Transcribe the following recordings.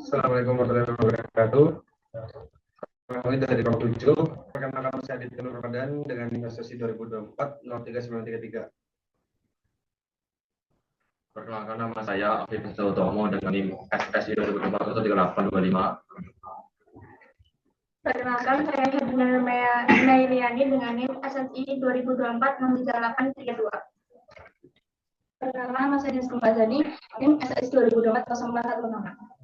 Assalamualaikum warahmatullahi wabarakatuh. Kami dari kelompok 7, perkenalkan saya Adit Nur Ramadan dengan sesi 2024 03933. Perkenalkan, nama saya Afif Utomo dengan NIM SSI 2024-3825. Perkenalkan, saya Herdiana Nailiani dengan NIM SSI 2024-63832. Perkenalkan, nama saya Dias Kumbazani, NIM SSI 2024-04166.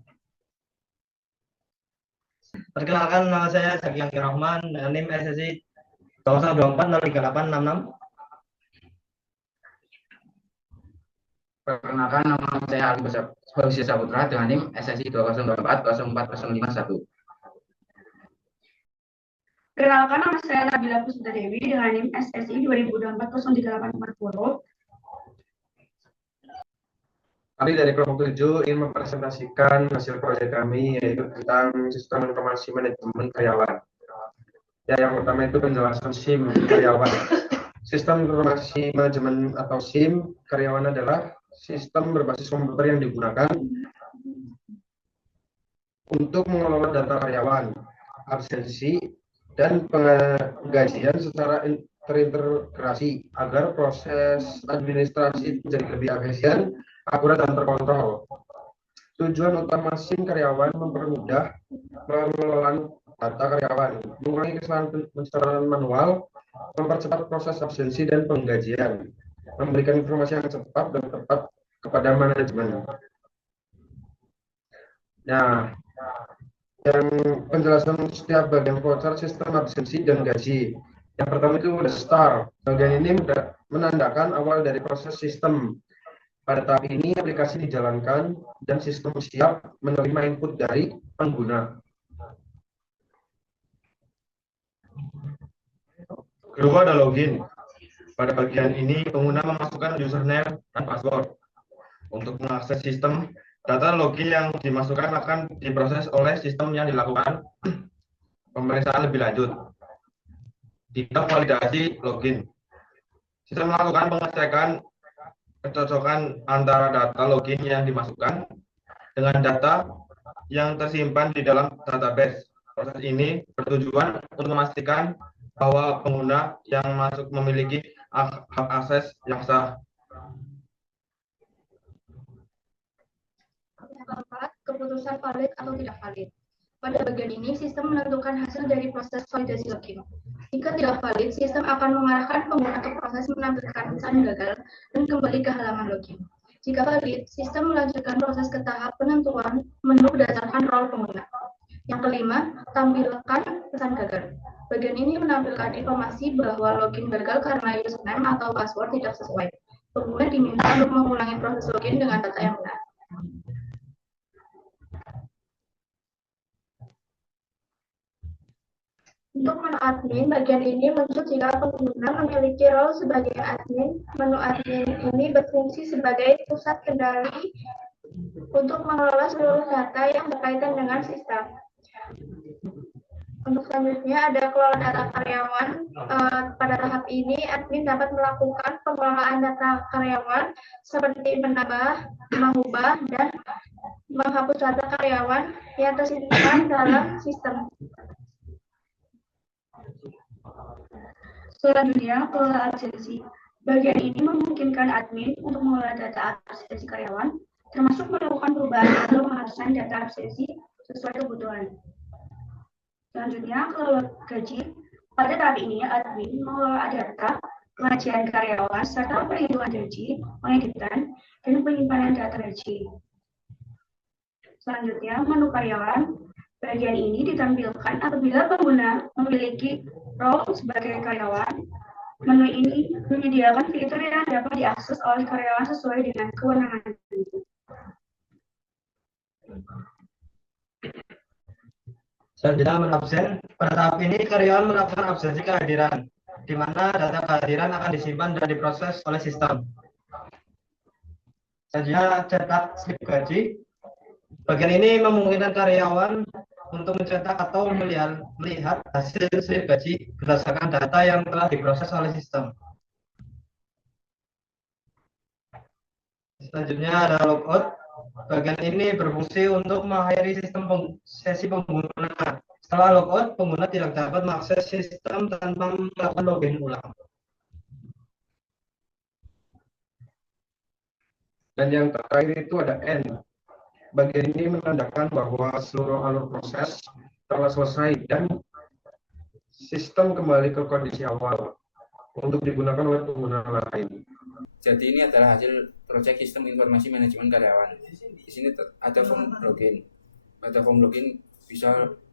Perkenalkan, nama saya Zaki Angki Rahman dengan NIM SSI 024-03866. Perkenalkan, nama saya Ali Basia Saputra dengan NIM SSI 2024-04051. Perkenalkan, nama saya Nabila Puspa Dewi dengan NIM SSI 2024-03840. Kami dari kelompok 7 ingin mempresentasikan hasil proyek kami, yaitu tentang sistem informasi manajemen karyawan. Ya, yang pertama itu penjelasan SIM karyawan. Sistem informasi manajemen atau SIM karyawan adalah sistem berbasis komputer yang digunakan untuk mengelola data karyawan, absensi, dan penggajian secara terintegrasi agar proses administrasi menjadi lebih efisien, akurat, dan terkontrol. Tujuan utama SIM karyawan mempermudah pengelolaan data karyawan, mengurangi kesalahan pencatatan manual, mempercepat proses absensi dan penggajian, memberikan informasi yang cepat dan tepat kepada manajemen. Nah, yang penjelasan setiap bagian voucher sistem absensi dan gaji. Yang pertama itu udah STAR. Bagian ini menandakan awal dari proses sistem. Pada tahap ini aplikasi dijalankan dan sistem siap menerima input dari pengguna. Kedua ada login. Pada bagian ini pengguna memasukkan username dan password. Untuk mengakses sistem, data login yang dimasukkan akan diproses oleh sistem yang dilakukan pemeriksaan lebih lanjut. Tidak validasi login. Sistem melakukan pengecekan kecocokan antara data login yang dimasukkan dengan data yang tersimpan di dalam database. Proses ini bertujuan untuk memastikan bahwa pengguna yang masuk memiliki hak akses yang sah. Keempat, keputusan valid atau tidak valid. Pada bagian ini, sistem menentukan hasil dari proses validasi login. Jika tidak valid, sistem akan mengarahkan pengguna ke proses menampilkan pesan gagal dan kembali ke halaman login. Jika valid, sistem melanjutkan proses ke tahap penentuan menu berdasarkan role pengguna. Yang kelima, tampilkan pesan gagal. Bagian ini menampilkan informasi bahwa login gagal karena username atau password tidak sesuai. Pengguna diminta untuk mengulangi proses login dengan data yang benar. Untuk menu admin, bagian ini muncul jika pengguna memiliki role sebagai admin. Menu admin ini berfungsi sebagai pusat kendali untuk mengelola seluruh data yang berkaitan dengan sistem. Untuk selanjutnya ada kelola data karyawan. Pada tahap ini, admin dapat melakukan pengelolaan data karyawan seperti menambah, mengubah, dan menghapus data karyawan yang tersimpan dalam sistem. Selanjutnya, kelola absensi. Bagian ini memungkinkan admin untuk mengelola data absensi karyawan, termasuk melakukan perubahan atau penghapusan data absensi sesuai kebutuhan. Selanjutnya, kelola gaji. Pada tahap ini, admin mengelola data pengajian karyawan serta perhitungan gaji, pengeditan, dan penyimpanan data gaji. Selanjutnya, menu karyawan. Bagian ini ditampilkan apabila pengguna memiliki role sebagai karyawan. Menu ini menyediakan fitur yang dapat diakses oleh karyawan sesuai dengan kewenangan. Selanjutnya, menu absen. Pada tahap ini karyawan melakukan absensi kehadiran, di mana data kehadiran akan disimpan dan diproses oleh sistem. Selanjutnya, cetak slip gaji. Bagian ini memungkinkan karyawan untuk mencetak atau melihat hasil slip gaji berdasarkan data yang telah diproses oleh sistem. Selanjutnya ada logout. Bagian ini berfungsi untuk mengakhiri sesi pengguna. Setelah logout, pengguna tidak dapat mengakses sistem tanpa melakukan login ulang. Dan yang terakhir itu ada N. Bagian ini menandakan bahwa seluruh alur proses telah selesai dan sistem kembali ke kondisi awal untuk digunakan oleh pengguna lain. Jadi ini adalah hasil proyek sistem informasi manajemen karyawan. Di sini ada form login. Pada form login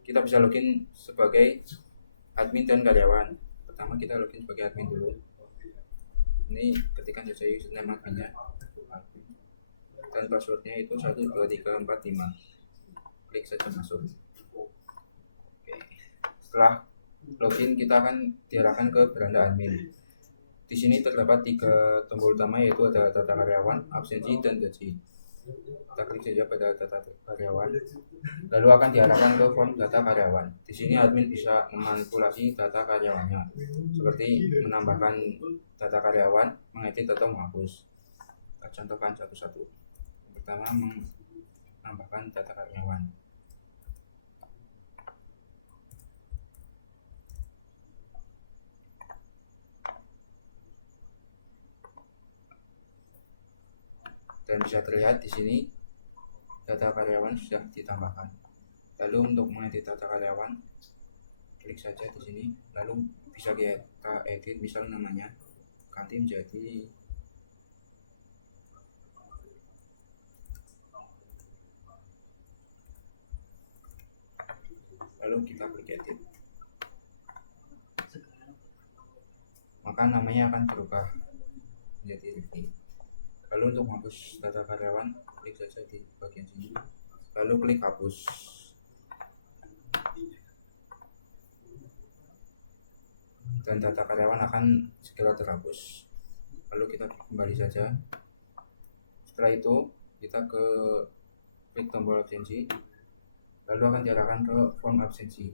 kita bisa login sebagai admin dan karyawan. Pertama kita login sebagai admin dulu. Ini ketikkan saja username adminnya. Dan passwordnya itu 12345. Klik saja masuk. Oke. Setelah login kita akan diarahkan ke beranda admin. Di sini terdapat 3 tombol utama, yaitu ada data karyawan, absensi, dan gaji. Kita klik saja pada data karyawan, lalu akan diarahkan ke form data karyawan. Di sini admin bisa memanipulasi data karyawannya, seperti menambahkan data karyawan, mengedit atau menghapus. Kita contohkan satu-satu. Pertama, menambahkan data karyawan. Dan bisa terlihat di sini data karyawan sudah ditambahkan. Lalu untuk mengedit data karyawan, klik saja di sini, lalu bisa kita edit, misal namanya ganti menjadi lalu kita klik edit, maka namanya akan berubah menjadi Rifki. Lalu untuk menghapus data karyawan, klik saja di bagian sini, lalu klik hapus. Dan data karyawan akan segera terhapus. Lalu kita kembali saja. Setelah itu kita klik tombol absensi, lalu akan diarahkan ke form absensi.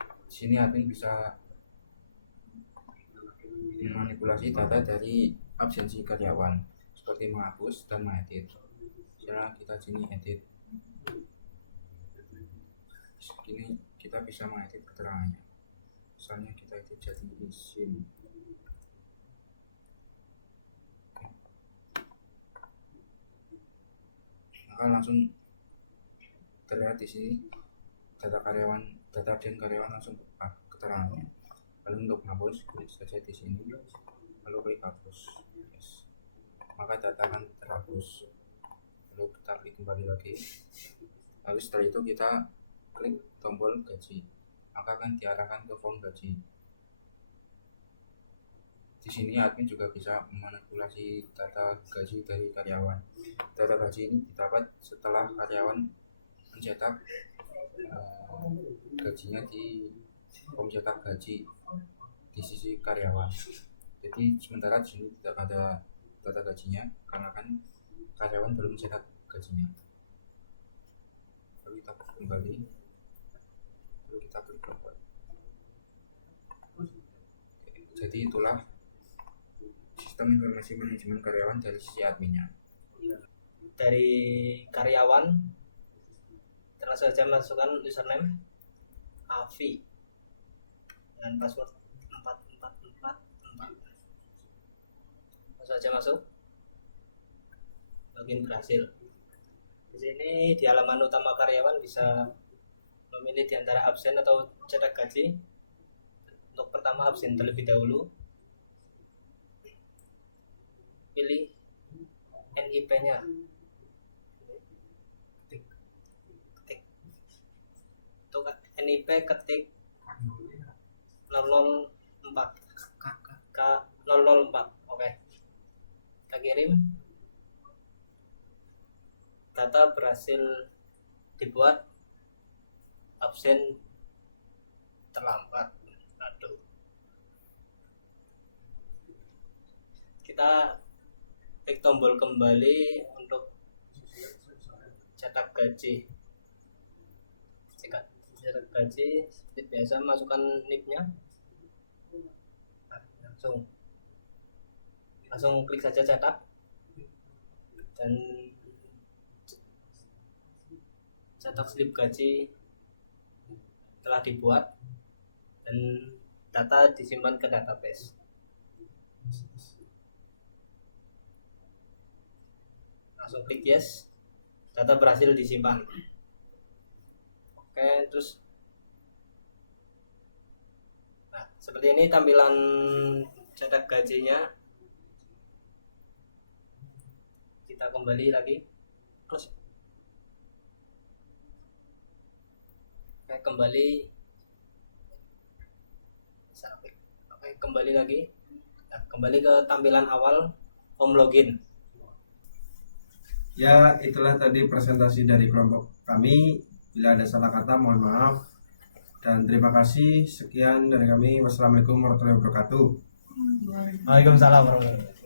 Di sini admin bisa memanipulasi data dari absensi karyawan, seperti menghapus dan mengedit. Misalnya kita sini edit, ini kita bisa mengedit keterangannya. Misalnya kita edit jadi izin. Maka langsung terlihat di sini data absen karyawan langsung berubah keterangannya. Lalu untuk menghapus, klik saja di sini, lalu klik hapus. Maka data akan terhapus. Lalu kita klik kembali lagi. Lalu setelah itu kita klik tombol gaji, maka akan diarahkan ke form gaji. Di sini admin juga bisa memanipulasi data gaji dari karyawan. Data gaji ini didapat setelah karyawan mencetak gajinya di form cetak gaji di sisi karyawan. Jadi sementara di sini tidak ada data gajinya karena kan karyawan belum cetak gajinya. Lalu kita kembali, lalu kita klik login. Jadi itulah sistem informasi manajemen karyawan dari sisi adminnya. Dari karyawan langsung saja masukkan username Avi dengan password 4444. Langsung saja masuk, login berhasil. Di sini di halaman utama karyawan bisa memilih di antara absen atau cetak gaji. Untuk pertama absen terlebih dahulu, pilih NIP-nya. Untuk NIP ketik 004 K004. Oke. Kita kirim. Data berhasil dibuat, absen terlambat. Aduh. Kita klik tombol kembali untuk cetak gaji. Cetak gaji seperti biasa, masukkan NIP-nya. Langsung klik saja cetak dan cetak slip gaji telah dibuat dan data disimpan ke database. Langsung klik yes, data berhasil disimpan. Oke, terus nah seperti ini tampilan cetak gajinya. Kita kembali lagi, terus kembali lagi. Nah, kembali ke tampilan awal home login. Ya, itulah tadi presentasi dari kelompok kami. Bila ada salah kata, mohon maaf. Dan terima kasih. Sekian dari kami. Wassalamualaikum warahmatullahi wabarakatuh. Waalaikumsalam warahmatullahi wabarakatuh.